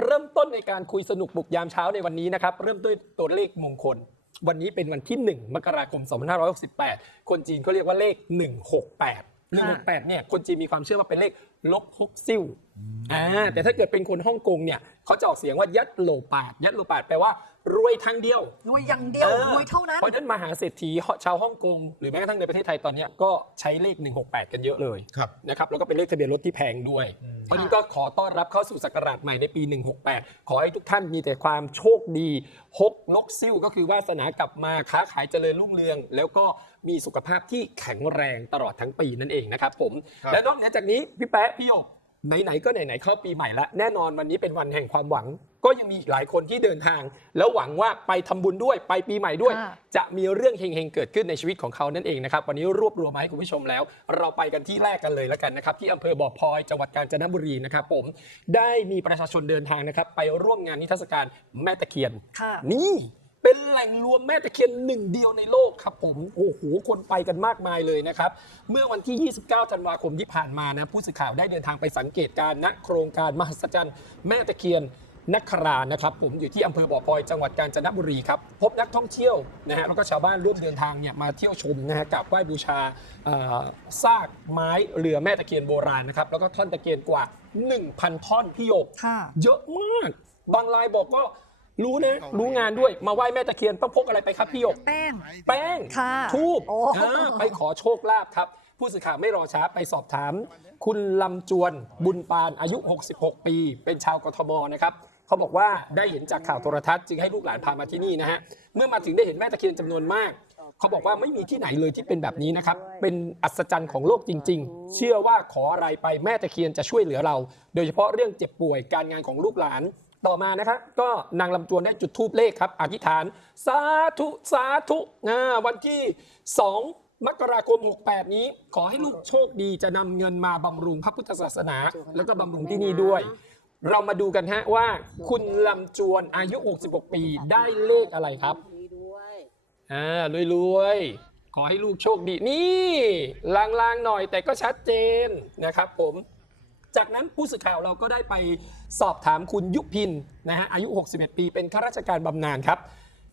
เริ่มต้นในการคุยสนุกบุกยามเช้าในวันนี้นะครับเริ่มด้วยตัวเลขมงคล วันนี้เป็นวันที่ 1 มกราคม 2568 คนจีนเขาเรียกว่าเลข 168 168เนี่ยคนจีนมีความเชื่อว่าเป็นเลขลบฮกซิ่วอ่าแต่ถ้าเกิดเป็นคนฮ่องกงเนี่ยเขาจะออกเสียงว่ายัดโลปาดยัดโลปาดแปลว่า รวยทางเดียว รวยอย่างเดียวออรวยเท่านั้น เพราะฉะนั้นมหาเศรษฐีชาวฮ่องกงหรือแม้กระทั่งในประเทศไทยตอนเนี้ยก็ใช้เลข 168 กันเยอะเลยครับ นะครับแล้วก็เป็นเลขทะเบียนรถที่แพงด้วยวันนี้ก็ขอต้อนรับเข้าสู่ศักราชใหม่ในปี 168 ขอให้ทุกท่านมีแต่ความโชคดีฮกลกซิ่วก็คือวาสนากลับมาค้าขายเจริญรุ่งเรือง แล้วก็มีสุขภาพที่แข็งแรงตลอดทั้งปีนั่นเองนะครับผมครับและนอกเหนือจากนี้พี่แป๊ะพี่หยก ไหนๆก็ไหนๆเข้าปีใหม่ละแน่นอนวันนี้เป็นวันแห่งความหวัง ก็ยังมีอีกหลายคนที่เดินทาง แล้วหวังว่าไปทำบุญด้วยไปปีใหม่ด้วยค่ะจะมีเรื่องเฮงๆเกิดขึ้นในชีวิตของเขานั่นเองนะครับวันนี้รวบรวมมาให้คุณผู้ชมแล้ว เราไปกันที่แรกกันเลยแล้วกันนะครับที่อำเภอบ่อพลอยจังหวัดกาญจนบุรีนะครับผมได้มีประชาชนเดินทางนะครับไปร่วมงานนิทรรศการแม่ตะเคียนค่ะนี่ เป็นแหล่งรวมแม่ตะเคียนหนึ่งเดียวในโลกครับผม โอ้โห คนไปกันมากมายเลยนะครับ เมื่อวันที่ 29 ธันวาคมที่ผ่านมานะ ผู้สื่อข่าวได้เดินทางไปสังเกตการณ์ณโครงการมหัศจรรย์แม่ตะเคียนนครานะครับผมอยู่ที่อำเภอบ่อพลอยจังหวัดกาญจนบุรีครับ พบนักท่องเที่ยวนะฮะแล้วก็ชาวบ้านร่วมเดินทางเนี่ยมาเที่ยวชมนะฮะกราบไหว้บูชาเอ่อซากไม้เรือแม่ตะเคียนโบราณนะครับแล้วก็ท่อนตะเคียนกว่า 1,000 ท่อนพี่หยก ค่ะ เยอะมาก บางรายบอกก็ รู้นะ รู้งานด้วยมาไหว้แม่ตะเคียนต้องพกอะไรไปครับพี่หยก แป้ง แป้งค่ะทูบโอ้ ไปขอโชคลาภครับ ผู้สื่อข่าวไม่รอช้าไปสอบถาม คุณลำจวนบุญปานอายุ 66 ปี เป็นชาวกทมนะครับเขาบอกว่าได้เห็นจากข่าวโทรทัศน์จึงให้ลูกหลานพามาที่นี่นะฮะเมื่อมาถึงได้เห็นแม่ตะเคียนจำนวนมาก เขาบอกว่าไม่มีที่ไหนเลยที่เป็นแบบนี้นะครับ เป็นอัศจรรย์ของโลกจริง ๆ เชื่อว่าขออะไรไปแม่ตะเคียนจะช่วยเหลือเรา โดยเฉพาะเรื่องเจ็บป่วยการงานของลูกหลาน ต่อมานะครับก็นางลำจวนได้จุดทูปเลขครับอธิษฐาน สาธุสาธุอ่าวันที่ 2 มกราคม 68 นี้ ขอให้ลูกโชคดีจะนำเงินมาบำรุงพระพุทธศาสนา แล้วก็บำรุงที่นี่ด้วย เรามาดูกันฮะว่า คุณลำจวนอายุ 66 ปีได้เลขอะไรครับดีด้วยอ่ารวยๆขอให้ลูกโชคดีนี่ลางๆหน่อยแต่ก็ชัดเจนนะครับผม จากนั้นผู้สื่อข่าวเราก็ได้ไป สอบถามคุณยุพินนะฮะอายุ 61 ปีเป็นข้าราชการบำนาญครับ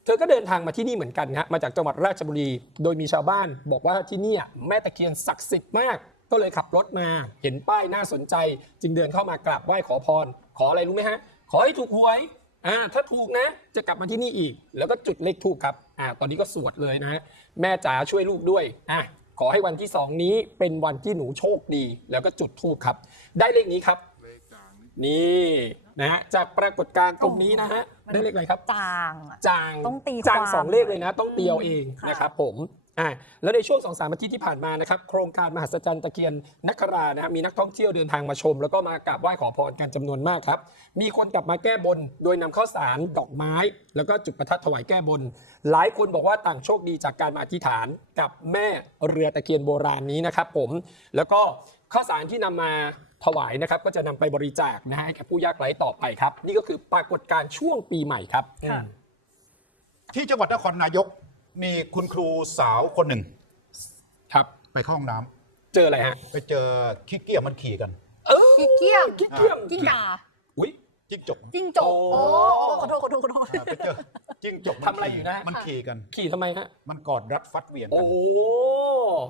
เธอก็เดินทางมาที่นี่เหมือนกันฮะมาจากจังหวัดราชบุรี โดยมีชาวบ้าน บอกว่าที่นี่แม่ตะเคียนศักดิ์สิทธิ์มาก ก็เลยขับรถมา เห็นป้ายน่าสนใจ จึงเดินเข้ามากราบไหว้ขอพร ขออะไรรู้ไหมฮะ ขอให้ถูกหวยอ่าถ้าถูกนะ จะกลับมาที่นี่อีก แล้วก็จุดเลขทูบครับอ่าตอนนี้ก็สวดเลยนะฮะแม่จ๋าช่วยลูกด้วยอะขอให้วันที่สองนี้เป็นวันที่หนูโชคดี แล้วก็จุดทูบครับ ได้เลขนี้ครับ นี่นะฮะจากปรากฏการณ์ตรงนี้นะฮะได้เลขอะไรครับ จางอะ จางต้องตีจางความสองเลขเลยนะ ต้องเตียวเองค่ะ นะครับผมอ่าแล้วในช่วงสองสามอาทิตย์ที่ผ่านมานะครับโครงการมหัศจรรย์ตะเคียนนครานะฮะมีนักท่องเที่ยวเดินทางมาชม แล้วก็มากราบไหว้ขอพรกันจำนวนมากครับ มีคนกลับมาแก้บน โดยนำข้าวสารดอกไม้ แล้วก็จุดประทัดถวายแก้บน หลายคนบอกว่าต่างโชคดีจากการมาอธิษฐานกับแม่เรือตะเคียนโบราณนี้นะครับผมแล้วก็ข้าวสารที่นำมา ถวายนะครับก็จะนำไปบริจาคนะฮะให้กับผู้ยากไร้ต่อไปครับ นี่ก็คือปรากฏการณ์ช่วงปีใหม่ครับค่ะที่จังหวัดนครนายกมีคุณครูสาวคนหนึ่ง ครับ ไปเข้าห้องน้ำเจออะไรฮะไปเจอขี้เกียจมันขี่กันเออขี้เกียจขี้เกียจจิ้งจาอุ้ย จิ้งจก จิ้งจกโอ้ โอ้ขอโทษขอโทษขอโทษ อ่าไปเจอจิ้งจกมันทำอะไรอยู่นะมันขี่กัน ขี่ทำไมฮะมันกอดรัดฟัดเหวี่ยงโอ้กันโห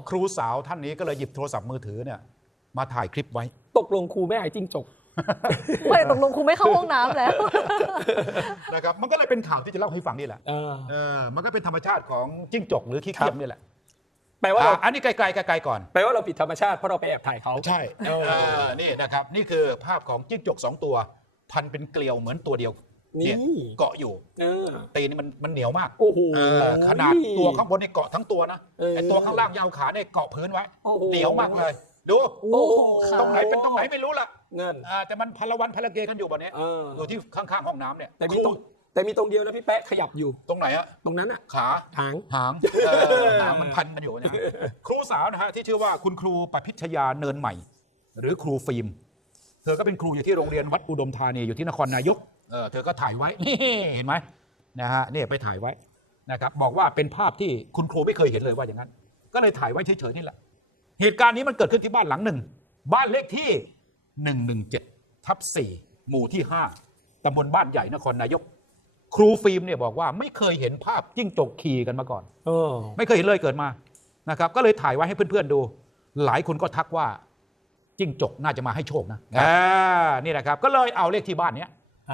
ครูสาวท่านนี้ก็เลยหยิบโทรศัพท์มือถือเนี่ยมาถ่ายคลิปไว้ ตกลงครูไม่หายจิ้งจก ไม่ตกลงครูไม่เข้าห้องน้ำแล้ว นะครับมันก็เลยเป็นข่าวที่จะเล่าให้ฟังนี่แหละเออเออมันก็เป็นธรรมชาติของจิ้งจกหรือขี้เกียจนี่แหละแปลว่าเราอะอันนี้ไกลๆไกลๆก่อน แปลว่าเราผิดธรรมชาติเพราะเราไปแอบถ่ายเขา ใช่เออเออนี่นะครับ นี่คือภาพของจิ้งจกสองตัว พันเป็นเกลียวเหมือนตัวเดียวนี่ เนี่ยเกาะอยู่เออตีนนี่มันมันเหนียวมากโอ้โห เออขนาดตัวข้างบนนี่เกาะทั้งตัวนะเออไอตัวข้างล่างยาวขาเนี่ยเกาะพื้นไว้โอ้โห เหนียวมากเลย ดูโอ้โห ตรงไหนเป็นตรงไหนไม่รู้ล่ะเงินอ่าแต่มันพลวันพลเกกันอยู่แบบนี้เอออยู่ที่ข้างๆห้องน้ำเนี่ยแต่มีตรงแต่มีตรงเดียวนะพี่แป๊ะขยับอยู่ ตรงไหนอะตรงนั้นอะขา หาง หางเออหางมันพันกันอยู่นะฮะครูสาวนะฮะที่ชื่อว่าคุณครูปพิชยาเนินใหม่ หรือครูฟิล์มเธอก็เป็นครูอยู่ที่โรงเรียนวัดอุดมธานีอยู่ที่นครนายกเออเธอก็ถ่ายไว้ นี่เห็นไหมนะฮะนี่ไปถ่ายไว้นะครับบอกว่าเป็นภาพที่คุณครูไม่เคยเห็นเลยว่าอย่างนั้น ก็เลยถ่ายไว้เฉยๆนี่แหละ เหตุการณ์นี้มันเกิดขึ้นที่บ้านหลังหนึ่ง บ้านเลขที่ 117ทับ4หมู่ที่ 5ตำบลบ้านใหญ่นครนายก ครูฟิล์มเนี่ยบอกว่าไม่เคยเห็นภาพจิ้งจกขี่กันมาก่อนเออไม่เคยเห็นเลยเกิดมานะครับก็เลยถ่ายไว้ให้เพื่อนๆดู หลายคนก็ทักว่าจิ้งจกน่าจะมาให้โชคนะอ่านี่นะครับ ก็เลยเอาเลขที่บ้านเนี้ย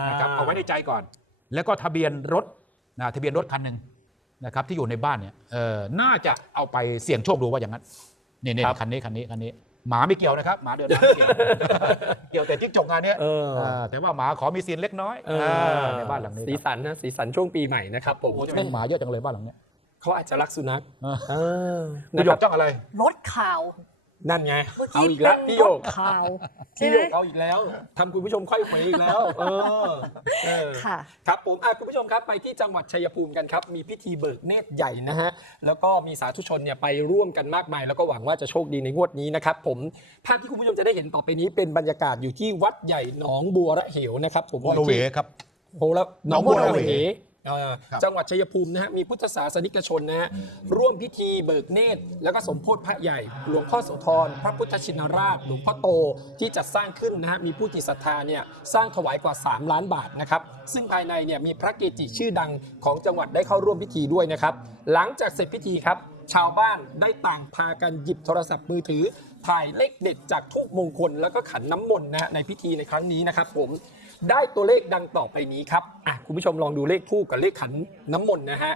นะครับเอาไว้ในใจก่อน แล้วก็ทะเบียนรถนะทะเบียนรถคันหนึ่งนะครับที่อยู่ในบ้านเนี่ยเออน่าจะเอาไปเสี่ยงโชคดูว่าอย่างนั้น นี่นี่ครับคันนี้คันนี้คันนี้หมาไม่เกี่ยวนะครับหมาเดินไม่เกี่ยวเกี่ยวแต่จิ้งจกงานเนี้ยเอออ่าแต่ว่าหมาขอมีซีนเล็กน้อยเออาในบ้านหลังนี้สีครับสันนะสีสันช่วงปีใหม่นะครับผมโอ้โหจะเป็นหมาเยอะจังเลยบ้านหลังเนี้ยเขาอาจจะรักสุนัขเออเออคุณหยกจ้องอะไรรถข่าว นั่นไง เมื่อเอากี้อีกเป็แล้วนพี่รโยถกข่าวใช่พี่ไหโยมกเอาอีกแล้วทำคุณผู้ชมค่อยเขวอีกแล้ว เออเออค่ะ ครับผมอะคุณผู้ชมครับไปที่จังหวัดชัยภูมิกันครับ มีพิธีเบิกเนตรใหญ่นะฮะ แล้วก็มีสาธุชนเนี่ยไปร่วมกันมากมาย แล้วก็หวังว่าจะโชคดีในงวดนี้นะครับผมภาพที่คุณผู้ชมจะได้เห็นต่อไปนี้เป็นบรรยากาศอยู่ที่วัดใหญ่หนองบัวระเหวนะครับผมวอลเวครับ โหแล้วหนองหนองบับัววระระเหเหวอ่าครับ จังหวัดชัยภูมินะฮะมีพุทธศาสนิกชนนะฮะร่วมพิธีเบิกเนตร แล้วก็สมโพธิพระใหญ่ หลวงพ่อโสธรพระพุทธชินราช หลวงพ่อโตที่จัดสร้างขึ้นนะฮะมีผู้จิตศรัทธาเนี่ยสร้างถวายกว่า 3 ล้านบาทนะครับซึ่งภายในเนี่ยมีพระเกจิชื่อดังของจังหวัดได้เข้าร่วมพิธีด้วยนะครับหลังจากเสร็จพิธีครับชาวบ้านได้ต่างพากันหยิบโทรศัพท์มือถือถ่ายเลขเด็ดจากทูปมงคลแล้วก็ขันน้ำมนต์นะฮะในพิธีในครั้งนี้นะครับผม ได้ตัวเลขดังต่อไปนี้ครับอะคุณผู้ชมลองดูเลขทูปกับเลขขันน้ำมนต์นะฮะ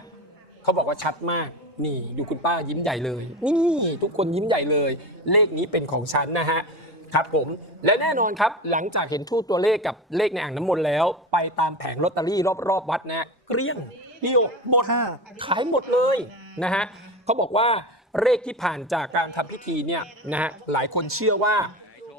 เขาบอกว่าชัดมาก นี่ดูคุณป้ายิ้มใหญ่เลย นี่ทุกคนยิ้มใหญ่เลย เลขนี้เป็นของฉันนะฮะครับผมและแน่นอนครับหลังจากเห็นทูปตัวเลขกับเลขในอ่างน้ำมนต์แล้ว ไปตามแผงลอตเตอรี่รอบๆวัดนะฮะเกลี้ยงพี่โยหมดค่ะขายหมดเลยนะฮะเขาบอกว่าเลขที่ผ่านจากการทำพิธีเนี่ยนะฮะหลายคนเชื่อว่า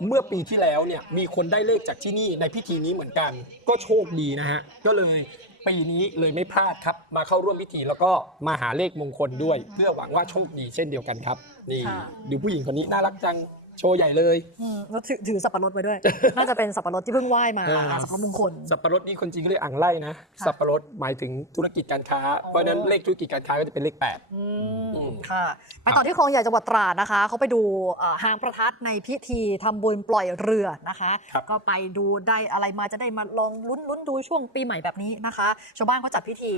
เมื่อปีที่แล้วเนี่ยมีคนได้เลขจากที่นี่ในพิธีนี้เหมือนกัน ก็โชคดีนะฮะก็เลยปีนี้เลยไม่พลาดครับ มาเข้าร่วมพิธีแล้วก็มาหาเลขมงคลด้วย เพื่อหวังว่าโชคดีเช่นเดียวกันครับ นี่ค่ะดูผู้หญิงคนนี้น่ารักจัง โชว์ใหญ่เลย อืมแล้วถือถือสับปะรดไว้ด้วย น่าจะเป็นสับปะรดที่เพิ่งไหว้มาอ่า สับปะรดมงคล สับปะรดนี่คนจริงเรียกอ่างไล่นะ ค่ะ สับปะรดหมายถึงธุรกิจการค้า เพราะฉะนั้นเลขธุรกิจการค้าก็จะเป็นเลขแปดอืมอืมค่ะ ไปต่อที่คลองใหญ่จังหวัดตราดนะคะ เขาไปดูเอ่อหางประทัดในพิธีทำบุญปล่อยเรือนะคะ ครับ ก็ไปดูได้อะไรมาจะได้มาลองลุ้นลุ้นดูช่วงปีใหม่แบบนี้นะคะ ชาวบ้านเขาจัดพิธี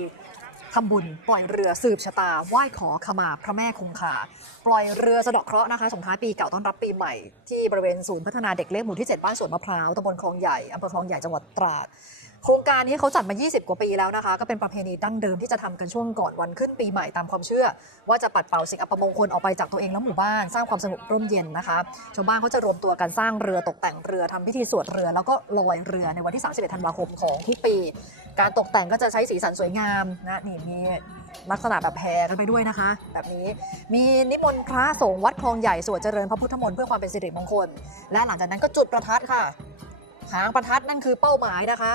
ทำบุญปล่อยเรือสืบชะตาไหว้ขอขมาพระแม่คงคาปล่อยเรือสะดอกเคราะห์นะคะส่งท้ายปีเก่าต้อนรับปีใหม่ ที่บริเวณศูนย์พัฒนาเด็กเล็กหมู่ที่ 7 บ้านสวนมะพร้าวตำบลคลองใหญ่อำเภอคลองใหญ่จังหวัดตราด โครงการนี้เขาจัดมา 20 กว่าปีแล้วนะคะ ก็เป็นประเพณีดั้งเดิมที่จะทำกันช่วงก่อนวันขึ้นปีใหม่ตามความเชื่อ ว่าจะปัดเป่าสิ่งอัปมงคลออกไปจากตัวเองและหมู่บ้าน สร้างความสงบร่มเย็นนะคะชาวบ้านเขาจะรวมตัวกันสร้างเรือตกแต่งเรือทำพิธีสวดเรือ แล้วก็ลอยเรือในวันที่ 31 ธันวาคมของทุกปี การตกแต่งก็จะใช้สีสันสวยงามนะนี่มีลักษณะแบบแพรกันไปด้วยนะคะ แบบนี้มีนิมนต์พระสงฆ์วัดคลองใหญ่สวดเจริญพระพุทธมนต์เพื่อความเป็นสิริมงคล และหลังจากนั้นก็จุดประทัดค่ะหางประทัดนั่นคือเป้าหมายนะคะ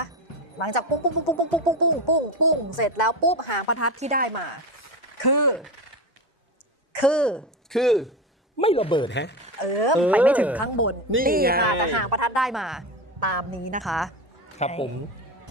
หลังจากปุ้งปุ้งปุ้งปุ้งปุ้งปุ้งปุ้งปุ้งปุ้งปุ้งเสร็จแล้วปุ๊บหางประทัดที่ได้มา คือ คือคือไม่ระเบิดฮะ เออเออไปไม่ถึงข้างบนนี่ไงค่ะแต่หางประทัดได้มา ตามนี้นะคะ ครับผม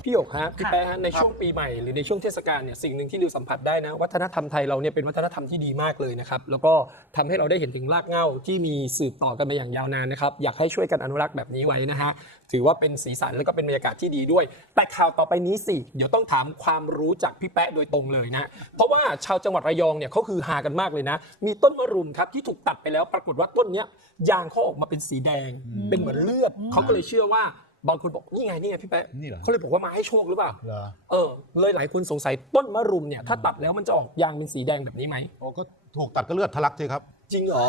พี่หยกฮะพี่ค่ะแป๊ะฮะในช่วงปีใหม่หรือในช่วงเทศกาลเนี่ยสิ่งหนึ่งที่ริวสัมผัสได้นะ วัฒนธรรมไทยเราเนี่ยเป็นวัฒนธรรมที่ดีมากเลยนะครับ แล้วก็ทำให้เราได้เห็นถึงรากเหง้าที่มีสืบต่อกันมาอย่างยาวนานนะครับ อยากให้ช่วยกันอนุรักษ์แบบนี้ไว้นะฮะถือว่าเป็นสีสันแล้วก็เป็นบรรยากาศที่ดีด้วย แต่ข่าวต่อไปนี้สิ เดี๋ยวต้องถามความรู้จากพี่แป๊ะโดยตรงเลยนะ เพราะว่าชาวจังหวัดระยองเนี่ยเขาคือฮากันมากเลยนะ มีต้นมะรุมครับที่ถูกตัดไปแล้วปรากฏว่าต้นเนี้ยยางเขาออกมาเป็นสีแดง เป็นเหมือนเลือดเขาก็เลยเชื่อว่า บางคนบอกนี่ไงนี่ไงพี่แป๊ะนี่เหรอ เขาเลยบอกว่ามาให้โชคหรือเปล่า เหรอเออ เลยหลายคนสงสัยต้นมะรุมเนี่ยถ้าตัดแล้วมันจะออกยางเป็นสีแดงแบบนี้ไหม โอ้ก็ถูกตัดก็เลือดทะลักสิครับ จริงเหรอ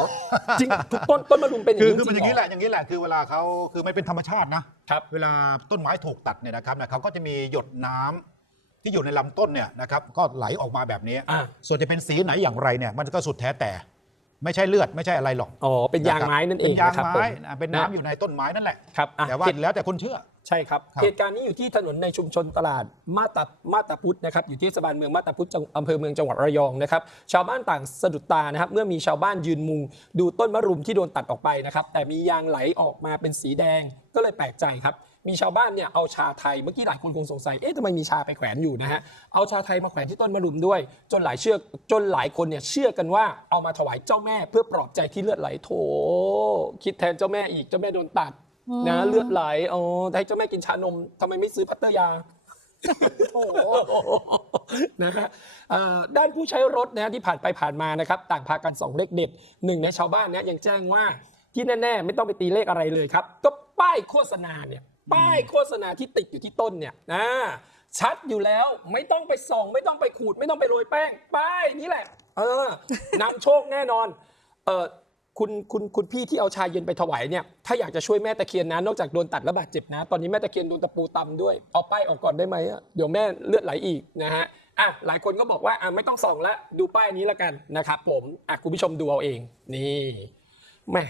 จริงทุกต้นต้นมะรุมเป็นอย่าคืงอนี้คือเป็นจอริย่างงเหรนี้แหละอย่างนี้แหละคือเวลาเขาคือไม่เป็นธรรมชาตินะครับ เวลาต้นไม้ถูกตัดเนี่ยนะครับนะเขาก็จะมีหยดน้ำที่อยู่ในลำต้นเนี่ยนะครับก็ไหลออกมาแบบนี้ อะ ส่วนจะเป็นสีไหนอย่างไรเนี่ยมันก็สุดแท้แต่ ไม่ใช่เลือดไม่ใช่อะไรหรอกอ๋อเป็นยางไม้นั่นเองเป็นยางนะครับไม้ผมอะเป็นน้ำอยู่ในต้นไม้นั่นแหละครับอะแต่ว่าเหตุแล้วแต่คนเชื่อ ใช่ครับครับเหตุการณ์นี้อยู่ที่ถนนในชุมชนตลาดมาตามาตาพุธนะครับอยู่ที่เทศบาลเมืองมาตาพุธจังอำเภอเมืองจังหวัดระยองนะครับชาวบ้านต่างสะดุดตานะครับ เมื่อมีชาวบ้านยืนมุง ดูต้นมะรุมที่โดนตัดออกไปนะครับแต่มียางไหลออกมาเป็นสีแดงก็เลยแปลกใจครับ มีชาวบ้านเนี่ยเอาชาไทยเมื่อกี้หลายคนคงสงสัยเอ๊ะทำไมมีชาไปแขวนอยู่นะฮะเอาชาไทยมาแขวนที่ต้นมะรุมด้วย จนหลายเชื่อจนหลายคนเนี่ยเชื่อกันว่าเอามาถวายเจ้าแม่เพื่อปลอบใจที่เลือดไหลโถ คิดแทนเจ้าแม่อีกเจ้าแม่โดนตัดนะอืมเลือดไหลอ๋อให้เจ้าแม่กินชานมทำไมไม่ซื้อพัตเตอร์ยาโอ้โหนะฮะเอ่อด้านผู้ใช้รถนะฮะที่ผ่านไปผ่านมานะครับ ต่างพากันส่องเลขเด็ดหนึ่งในชาวบ้านเนี่ยยังแจ้งว่าที่แน่ ๆ ไม่ต้องไปตีเลขอะไรเลยครับ ก็ป้ายโฆษณาเนี่ย ป้ายโฆษณาที่ติดอยู่ที่ต้นเนี่ยนะชัดอยู่แล้วไม่ต้องไปส่อง ไม่ต้องไปขูด ไม่ต้องไปโรยแป้ง ป้ายนี้แหละ เออนำโชคแน่นอนเออคุณคุณคุณพี่ที่เอาชายเย็นไปถวายเนี่ยถ้าอยากจะช่วยแม่ตะเคียนนะนอกจากโดนตัดและบาดเจ็บนะ ตอนนี้แม่ตะเคียนโดนตะปูตำด้วยเอาป้ายออกก่อนได้ไหมอะเดี๋ยวแม่เลือดไหลอีกนะฮะอะหลายคนก็บอกว่าอะไม่ต้องส่องละดูป้ายนี้แล้วกันนะครับผมอะคุณผู้ชมดูเอาเอง นี่แม่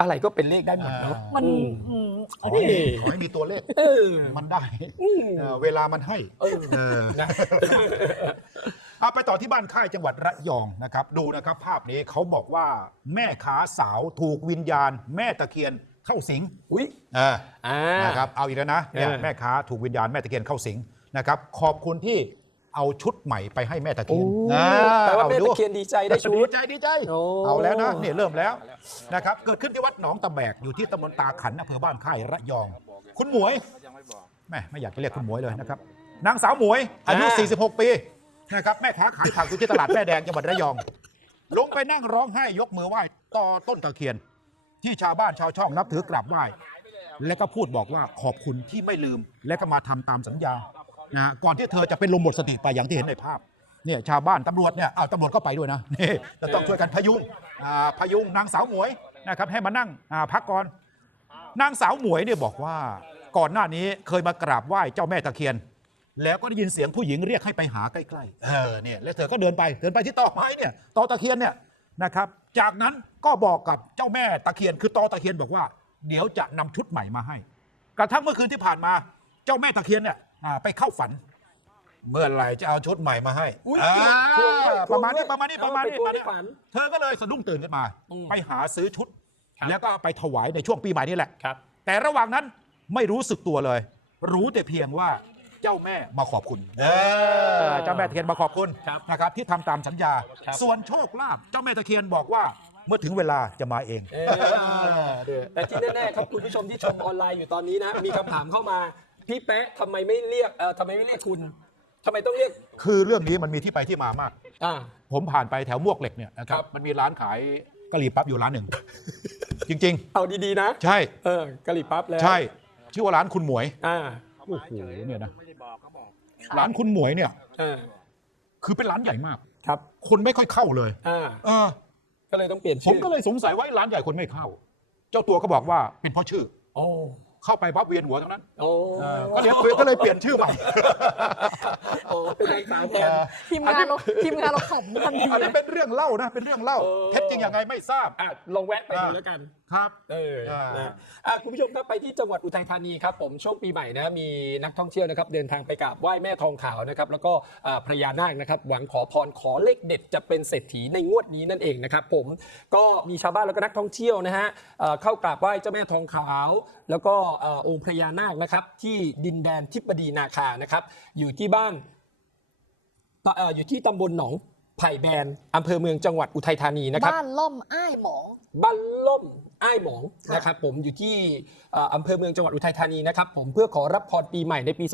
อะไรก็เป็นเลขได้หมดเนาะ มันอืม อืมขอนี่ให้ขอให้มีตัวเลขเออ มันได้อืมเออเวลามันให้เออเออนะเอาไปต่อที่บ้านค่ายจังหวัดระยองนะครับ ดูนะครับ ภาพนี้เขาบอกว่าแม่ขาสาวถูกวิญญาณ แม่ตะเคียนเข้าสิงอุ้ยเออ อ่า นะครับเอาอีกแล้วนะเนี่ยเออ แม่ค้าถูกวิญญาณแม่ตะเคียนเข้าสิงนะครับขอบคุณที่ เอาชุดใหม่ไปให้แม่ตะโอ้เคียนอ่แปลว่าแม่อดูตะเคียนดีใจได้ชุดีดใจดีใจโอ้เอาแล้วนะเนี่ยเริ่มแล้วนะครับเกิดขึ้นที่วัดหนองตะแบกอยู่ที่ตำบลตาขันอำเภอบ้านค่ายระยอง คุณหมวยแม่ไม่อยากจะเรียกคุณหมวยเลยนะครับนางสาวหมวยอายุ 46 ปีนะครับแม่ค้าขายผักอยู่ที่ตลาดแม่แดงจังหวัดระยอง ลงไปนั่งร้องไห้ยกมือไหว้ต่อต้นตะเคียน ที่ชาวบ้านชาวช่องนับถือกราบไหว้แล้วก็พูดบอกว่าขอบคุณที่ไม่ลืม และก็มาทำตามสัญญา นะฮะก่อนที่เธอจะเป็นลมหมดสติไปอย่างที่เห็นในภาพเนี่ยชาวบ้านตำรวจเนี่ยอ้าวตำรวจก็ไปด้วยนะนี่จะต้องช่วยกันพยุงอ่าพยุงนางสาวหมวยนะครับให้มานั่งอ่าพักก่อนนางสาวหมวยเนี่ยบอกว่าก่อนหน้านี้เคยมากราบไหว้เจ้าแม่ตะเคียน แล้วก็ได้ยินเสียงผู้หญิงเรียกให้ไปหาใกล้ๆเออเนี่ยแล้วเธอก็เดินไปเดินไปที่ตอไม้เนี่ยตอตะเคียนเนี่ยนะครับจากนั้นก็บอกกับเจ้าแม่ตะเคียน คือตอตะเคียนบอกว่า เดี๋ยวจะนำชุดใหม่มาให้ กระทั่งเมื่อคืนที่ผ่านมา เจ้าแม่ตะเคียนเนี่ย ไปเข้าฝัน เมื่อไหร่จะเอาชุดใหม่มาให้อุ๊ยอ่าทวงด้วยประมาณนี้ทวงด้วยประมาณนี้ประมาณนี้เออไปทวงประมาณนี้ในฝัน เธอก็เลยสะดุ้งตื่นขึ้นมา อืมไปหาซื้อชุด ครับ แล้วก็ไปถวายในช่วงปีใหม่นี่แหละ ครับ แต่ระหว่างนั้นไม่รู้สึกตัวเลย รู้แต่เพียงว่าเจ้าแม่มาขอบคุณเออเจ้าแม่ตะเคียนมาขอบคุณครับนะครับ ที่ทำตามสัญญา ครับ ส่วนโชคลาภเจ้าแม่ตะเคียนบอกว่า เมื่อถึงเวลาจะมาเองเออแต่ที่แน่ๆครับคุณผู้ชมที่ชมออนไลน์อยู่ตอนนี้นะ มีคำถามเข้ามา พี่แป๊ะทำไมไม่เรียกเออทำไมไม่เรียกคุณทำไมต้องเรียกคือเรื่องนี้มันมีที่ไปที่มามาก อ่า ผมผ่านไปแถวมวกเหล็กเนี่ยนะครัครับบมันมีร้านขายกะหรี่ปั๊บอยู่ร้านหนึ่ง จริง เอาดีๆนะ ๆ ใช่ เออกะหรี่ปั๊บแล้วใช่ ชื่อว่าร้านคุณหมวยอ่าโอ้โหเนี่ยนะร้านคุณหมวยเนี่ย อ่าคือเป็นร้านใหญ่มาก ครับคนไม่ค่อยเข้าเลยอ่าเออก็เลยต้องเปลี่ยนผมชื่อก็เลยสงสัยว่าไอ้ร้านใหญ่คนไม่เข้า เจ้าตัวก็บอกว่าเป็นเพราะชื่อ โอ้ เข้าไปปั๊บเวียนหัวทั้งนั้นโอ้เออก็เลยก็เลยเปลี่ยนชื่อใหม่โอ้เป็นนางสาวแทนทีมงานเราทีมงานเราขำทันทีอันเลนี้ยเป็นเรื่องเล่านะเป็นเรื่องเล่าเออเท็จจริงยังไงไม่ทราบอะลองแวะไปดูแล้วกันครับ เอออ่านนะอะคุณผู้ชมครับไปที่จังหวัดอุทัยธานีครับผมช่วงปีใหม่นะมีนักท่องเที่ยวนะครับเดินทางไปกราบไหว้แม่ทองขาวนะครับแล้วก็อ่าพระยานาคนะครับหวังขอพรขอเลขเด็ดจะเป็นเศรษฐีในงวดนี้นั่นเองนะครับผมก็มีชาวบ้านแล้วก็นักท่องเที่ยวนะฮะเอ่อเข้ากราบไหว้เจ้าแม่ทองขาว แล้วก็เอ่อองค์พระยานาคนะครับที่ดินแดนทิบดีนาคานะครับอยู่ที่บ้านตเอ่ออยู่ที่ตำบลหนอง ไผ่แบนอำเภอเมืองจังหวัดอุทัยธานีนะครับ บ้านล่มอ้ายหมอง บ้านล่มอ้ายหมองค่ะนะครับผมอยู่ที่เอ่ออำเภอเมืองจังหวัดอุทัยธานีนะครับผมเพื่อขอรับพรปีใหม่ในปี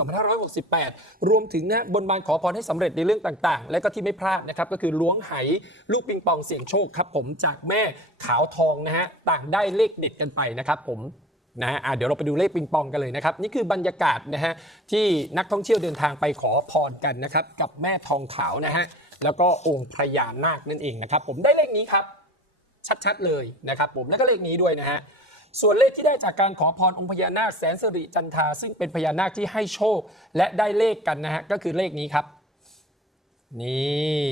2568 รวมถึงนะบนบานขอพรให้สำเร็จในเรื่องต่างๆ และก็ที่ไม่พลาดนะครับก็คือล้วงไหลูกปิงปองเสี่ยงโชคครับผมจากแม่ขาวทองนะฮะต่างได้เลขเด็ดกันไปนะครับผม นะฮะอะเดี๋ยวเราไปดูเลขปิงปองกันเลยนะครับ นี่คือบรรยากาศนะฮะที่นักท่องเที่ยวเดินทางไปขอพรกันนะครับ กับแม่ทองขาวนะฮะ แล้วก็องค์พระยานาคนั่นเองนะครับ ผมได้เลขนี้ครับ ชัดๆเลยนะครับ ผมแล้วก็เลขนี้ด้วยนะฮะส่วนเลขที่ได้จากการขอพรองค์พญานาคแสนสิริจันทาซึ่งเป็นพญานาคที่ให้โชคและได้เลขกันนะฮะก็คือเลขนี้ครับ นี่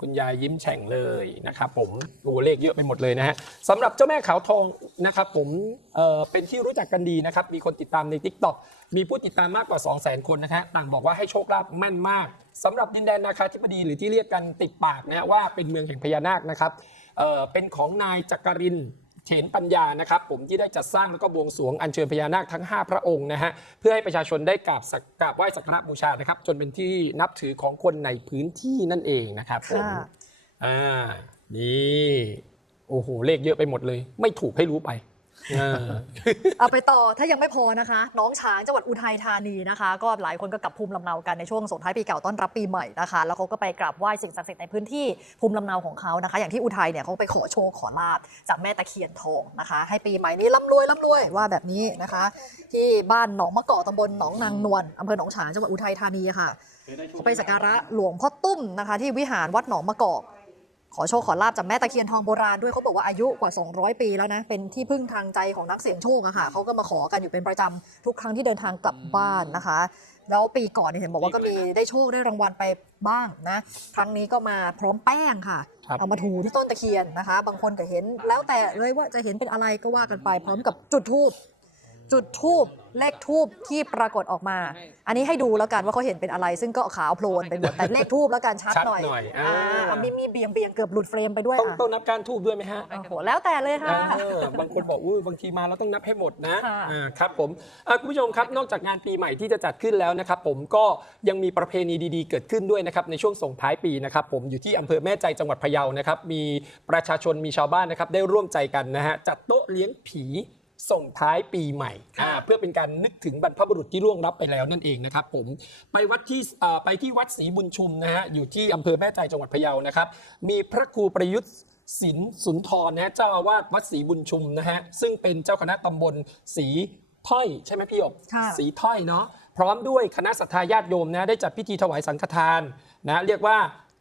คุณยายยิ้มแฉ่งเลยนะครับผมโอ้เลขเยอะไปหมดเลยนะฮะสำหรับเจ้าแม่ขาวทองนะครับผมเเป็นที่รู้จักกันดีนะครับ มีคนติดตามใน t ิ k t o k มีผู้ติดตามมากกว่า 2 0 0 0 0 0 คนนะฮะต่างบอกว่าให้โชคลาภแม่นมากสำหรับดินแดนนาคาธิบดีหรือที่เรียกกันติดปากนะฮะว่าเป็นเมืองแห่งพญานาคนะครับเอ่อเป็นของนายจักรินทร์เฉนปัญญานะครับ ผมที่ได้จัดสร้างแล้วก็บวงสรวงอัญเชิญพญานาคทั้ง 5 พระองค์นะฮะเพื่อให้ประชาชนได้กราบสักกราบไหว้สักการะบูชานะครับ จนเป็นที่นับถือของคนในพื้นที่นั่นเองนะครับผม ค่ะ อ่า นี่ โอ้โห เลขเยอะไปหมดเลย ไม่ถูกให้รู้ไป เออเอาไปต่อถ้ายังไม่พอนะคะ น้องช้างจังหวัดอุทัยธานีนะคะ ก็หลายคนก็กลับภูมิลำเนากันในช่วงส่งท้ายปีเก่าต้อนรับปีใหม่นะคะแล้วเขาก็ไปกราบไหว้สิ่งศักดิ์สิทธิ์ในพื้นที่ภูมิลำเนาของเขานะคะ อย่างที่อุทัยเนี่ยเขาไปขอโชคขอลาบจากแม่ตะเคียนทองนะคะ ให้ปีใหม่นี้ร่ำรวยร่ำรวยว่าแบบนี้นะคะ ที่บ้านหนองมะกอกตำบลหนองนางนวลอำเภอหนองฉางจังหวัดอุทัยธานีค่ะเขาไปสักการะหลวงพ่อตุ้มนะคะ ที่วิหารวัดหนองมะกอก ขอโชคขอลาบจากแม่ตะเคียนทองโบราณด้วยเขาบอกว่าอายุกว่า 200 ปีแล้วนะ เป็นที่พึ่งทางใจของนักเสี่ยงโชคอะค่ะเขาก็มาขอกันอยู่เป็นประจำทุกครั้งที่เดินทางกลับบ้านนะคะ แล้วปีก่อนเนี่ยเห็นบอกว่าก็มีได้โชคได้รางวัลไปบ้างนะ ครั้งนี้ก็มาพร้อมแป้งค่ะ ครับเอามาถูที่ต้นตะเคียนนะคะ บางคนก็เห็นแล้วแต่เลยว่าจะเห็นเป็นอะไรก็ว่ากันไปพร้อมกับจุดทูบ จุดทูบเลขทูบที่ปรากฏออกมา อันนี้ให้ดูแล้วกันว่าเขาเห็นเป็นอะไร ซึ่งก็ขาวโพลนไปหมดแต่เลขทูบแล้วกันชัดชัดหน่อยหน่อยอ่าอ่ามีมีเบียงเบียงเกือบหลุดเฟรมไปด้วยต้องอะต้องนับการทูบด้วยไหมฮะโอ้โหแล้วแต่เลยค่ะเออบางคนบอกอุ้ยบางทีมาแล้วต้องนับให้หมดนะค่ะอ่าครับผมอะคุณผู้ชมครับนอกจากงานปีใหม่ที่จะจัดขึ้นแล้วนะครับผมก็ยังมีประเพณีดีๆ เกิดขึ้นด้วยนะครับในช่วงส่งท้ายปีนะครับผมอยู่ที่อำเภอแม่ใจจังหวัดพะเยานะครับมีประชาชนมีชาวบ้านนะครับได้ร่วมใจกันนะฮะจัดโต๊ะเลี้ยงผี ส่งท้ายปีใหม่อ่าเพื่อเป็นการนึกถึงบรรพบุรุษที่ล่วงลับไปแล้วนั่นเองนะครับผมไปวัดที่อ่าไปที่วัดศรีบุญชุมนะฮะอยู่ที่อำเภอแม่ใจจังหวัดพะเยานะครับ มีพระครูประยุทธ์ศิลป์สุนทรนะฮะเจ้าอาวาสวัดศรีบุญชุมนะฮะซึ่งเป็นเจ้าคณะตำบลศรีถ้อยใช่ไหมพี่หยกค่ะ ศรีถ้อยเนาะพร้อมด้วยคณะศรัทธาญาติโยมนะได้จัดพิธีถวายสังฆทานนะเรียกว่า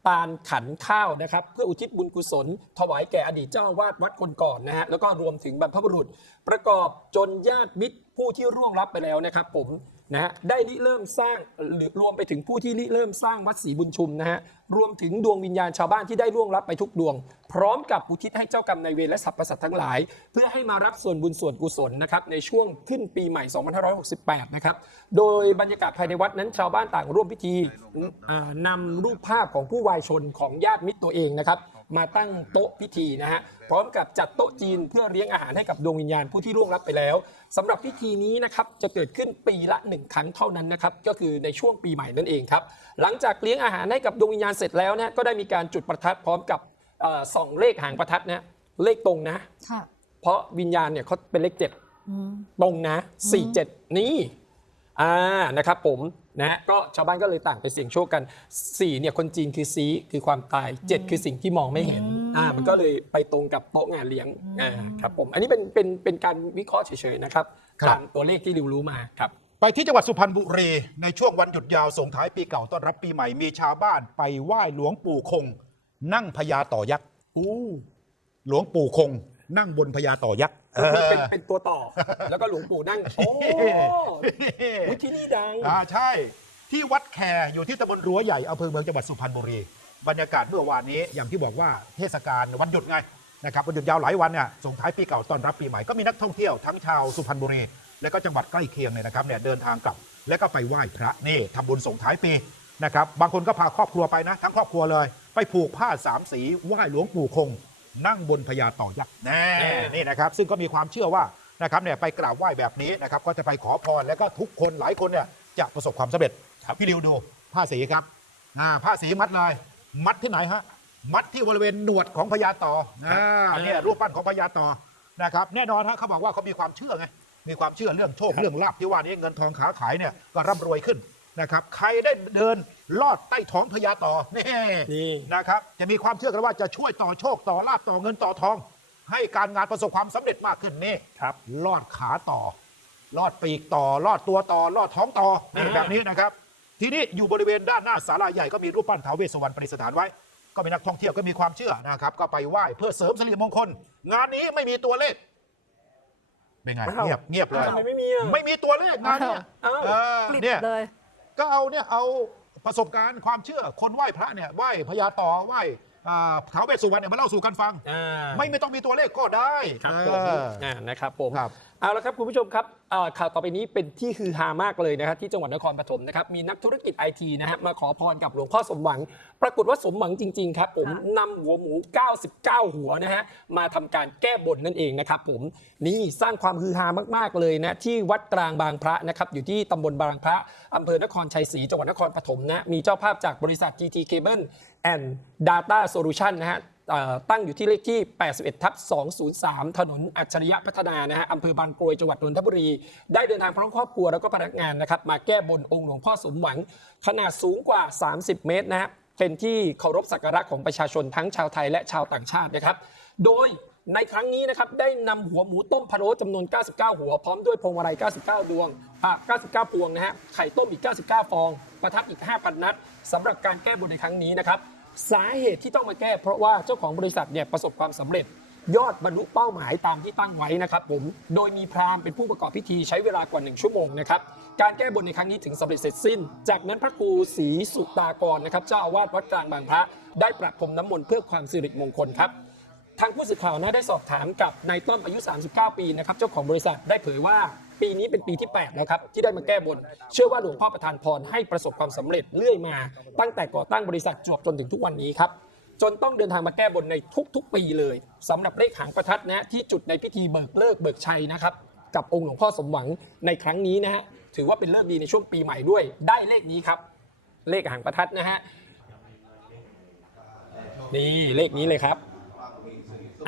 ปานขันข้าวนะครับ เพื่ออุทิศบุญกุศล ถวายแก่อดีตเจ้าวาดวัดคนก่อนนะฮะแล้วก็รวมถึงบรรพบุรุษ ประกอบจนญาติมิตรผู้ที่ร่วงรับไปแล้วนะครับผม นะฮะได้ริเริ่มสร้างหรือรวมไปถึงผู้ที่ริเริ่มสร้างวัดศรีบุญชุมนะฮะรวมถึงดวงวิญญาณชาวบ้านที่ได้ล่วงลับไปทุกดวง พร้อมกับอุทิศให้เจ้ากรรมนายเวรและสรรพสัตว์ทั้งหลาย เพื่อให้มารับส่วนบุญส่วนกุศลนะครับในช่วงขึ้นปีใหม่ 2568 นะครับโดยบรรยากาศภายในวัดนั้นชาวบ้านต่างร่วมพิธีอ่านำรูปภาพของผู้วายชนของญาติมิตรตัวเองนะครับ มาตั้งโต๊ะพิธีนะฮะพร้อมกับจัดโต๊ะจีนเพื่อเลี้ยงอาหารให้กับดวงวิญญาณผู้ที่ร่วงลับไปแล้วสำหรับพิธีนี้นะครับจะเกิดขึ้นปีละหนึ่งครั้งเท่านั้นนะครับก็คือในช่วงปีใหม่นั่นเองครับหลังจากเลี้ยงอาหารให้กับดวงวิญญาณเสร็จแล้วเนี่ยก็ได้มีการจุดประทัดพร้อมกับเอ่อส่องเลขหางประทัดเนี่ยเลขตรงนะค่ะเพราะวิญญาณเนี่ยเขาเป็นเลขเจ็ดอืมตรงนะ47นี่ อ่านะครับผมนะก็ชาวบ้านก็เลยต่างไปเสี่ยงโชคกัน4เนี่ยคนจีนคือซีคือความตาย 7 คือสิ่งที่มองไม่เห็นอืมอ่ามันก็เลยไปตรงกับโต๊ะงานเลี้ยงอ่าครับผมอันนี้เป็นเป็นเป็นการวิเคราะห์เฉยๆนะครับครับ ตามตัวเลขที่ริวรู้มาครับ ไปที่จังหวัดสุพรรณบุรี ในช่วงวันหยุดยาวส่งท้ายปีเก่าต้อนรับปีใหม่มีชาวบ้านไปไหว้หลวงปู่คง นั่งพญาต่อยักษ์อู้หลวงปู่คง นั่งบนพญาต่อยักษ์ก็คือเป็นเป็นตัวต่อ แล้วก็หลวงปู่นั่ง โอ้อุ๊ยที่นี่ดัง อ่าใช่ ที่วัดแคอยู่ที่ตำบลรั้วใหญ่อำเภอเมืองจังหวัดสุพรรณบุรี บรรยากาศเมื่อวานนี้อย่างที่บอกว่าเทศกาลวันหยุดไงนะครับวันหยุดยาวหลายวันเนี่ยส่งท้ายปีเก่าต้อนรับปีใหม่ก็มีนักท่องเที่ยวทั้งชาวสุพรรณบุรี และก็จังหวัดใกล้เคียงเนี่ยนะครับเนี่ยเดินทางกลับ แล้วก็ไปไหว้พระนี่ทำบุญส่งท้ายปีนะครับบางคนก็พาครอบครัวไปนะ ทั้งครอบครัวเลย ไปผูกผ้าสามสีไหว้หลวงปู่คง นั่งบนพญาต่อยักษ์แน่นี่นะครับ ซึ่งก็มีความเชื่อว่านะครับเนี่ยไปกราบไหว้แบบนี้นะครับ ก็จะไปขอพรแล้วก็ทุกคนหลายคนเนี่ยจะประสบความสำเร็จครับพี่ริวดูผ้าสีครับอ่าผ้าสีมัดเลยมัดที่ไหนฮะมัดที่บริเวณหนวดของพญาต่ออ่าเนี่ยรูปปั้นของพญาต่อนะครับ แน่นอนฮะเขาบอกว่าเขามีความเชื่อไงมีความเชื่อเรื่องโชคเรื่องลาภที่ว่านี้เงินทองขาขายเนี่ยก็ร่ำรวยขึ้น นะครับ ใครได้เดินลอดใต้ท้องพญาต่อนี่นี่นะครับ จะมีความเชื่อกันว่าจะช่วยต่อโชคต่อลาภต่อเงินต่อทอง ให้การงานประสบความสำเร็จมากขึ้นนี่ครับ ลอดขาต่อ ลอดปีกต่อ ลอดตัวต่อ ลอดท้องต่อนี่อ่า แบบนี้นะครับ ทีนี้อยู่บริเวณด้านหน้าศาลาใหญ่ก็มีรูปปั้นท้าวเวสสวรรณประดิษฐานไว้ ก็มีนักท่องเที่ยวก็มีความเชื่อนะครับ ก็ไปไหว้เพื่อเสริมสิริมงคล งานนี้ไม่มีตัวเลขเป็นไงอ้าว เงียบเงียบเลย ทำไมไม่มีอะ ไม่มีตัวเลขงานเนี้อ้าว เออกลิบเนี่ย เลย ก็เอาเนี่ยเอาประสบการณ์ความเชื่อคนไหว้พระเนี่ยไหว้พญาต่อไหว้ อ่าท้าวเวสสุวรรณเนี่ยมาเล่าสู่กันฟัง อ่า ไม่ไม่ต้องมีตัวเลขก็ได้ครับผเอมออ่านะครับผมครับ เอาละครับคุณผู้ชมครับเอ่อข่าวต่อไปนี้เป็นที่ฮือฮามากเลยนะครับที่จังหวัดนครปฐมนะครับมีนักธุรกิจไอทีนะฮะมาขอพรกับหลวงพ่อสมหวัง ปรากฏว่าสมหวังจริงๆครับผมค่ะนำหัวหมู 99 หัวนะฮะมาทำการแก้บนนั่นเองนะครับผมนี่สร้างความฮือฮามากๆเลยนะที่วัดกลางบางพระนะครับอยู่ที่ตำบลบางพระอำเภอนครชัยศรีจังหวัดนครปฐมนะมีเจ้าภาพจากบริษัท GT Cable and Data Solution นะฮะตั้งอยู่ที่เลขที่ 81 ทับ 203 ถนนอัจฉริยะพัฒนานะฮะอำเภอบางกรวยจังหวัดนนทบุรี ได้เดินทางพร้อมครอบครัวแล้วก็พนักงานนะครับ มาแก้บนองค์หลวงพ่อสมหวัง ขนาดสูงกว่า 30 เมตรนะฮะเป็นที่เคารพสักการะของประชาชนทั้งชาวไทยและชาวต่างชาตินะครับ โดยในครั้งนี้นะครับได้นำหัวหมูต้มพะโล้จำนวน 99 หัว พร้อมด้วยพวงมาลัย 99 ดวงอะ99 พวงนะฮะไข่ต้มอีก 99 ฟอง ประทับอีก 5,000 นัดสำหรับการแก้บนในครั้งนี้นะครับ สาเหตุที่ต้องมาแก้ เพราะว่าเจ้าของบริษัทเนี่ยประสบความสำเร็จ ยอดบรรลุเป้าหมายตามที่ตั้งไว้นะครับผมโดยมีพราหมณ์เป็นผู้ประกอบพิธีใช้เวลากว่า 1 ชั่วโมงนะครับการแก้บนในครั้งนี้ถึงสำเร็จเสร็จสิ้น จากนั้นพระครูศรีสุตากรนะครับเจ้าอาวาสวัดกลางบางพระ ได้ประพรมน้ำมนต์เพื่อความสิริมงคลครับทางผู้สื่อข่าวนะได้สอบถามกับนายต้อมอายุ 39 ปีนะครับเจ้าของบริษัทได้เผยว่า ปีนี้เป็นปีที่ 8 แล้วครับ ที่ได้มาแก้บน เชื่อว่าหลวงพ่อประทานพรให้ประสบความสำเร็จเรื่อยมา ตั้งแต่ก่อตั้งบริษัทจวบจนถึงทุกวันนี้ครับจนต้องเดินทางมาแก้บนในทุกๆ ปีเลยสำหรับเลขหางประทัดนะที่จุดในพิธีเบิกเลิกเบิกชัยนะครับกับองค์หลวงพ่อสมหวังในครั้งนี้นะฮะถือว่าเป็นเลิกดีในช่วงปีใหม่ด้วย ได้เลขนี้ครับ เลขหางประทัดนะฮะนี่เลขนี้เลยครับ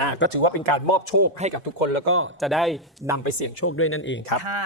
อ่าก็ถือว่าเป็นการมอบโชคให้กับทุกคนแล้วก็จะได้นำไปเสี่ยงโชคด้วยนั่นเองครับ ค่ะ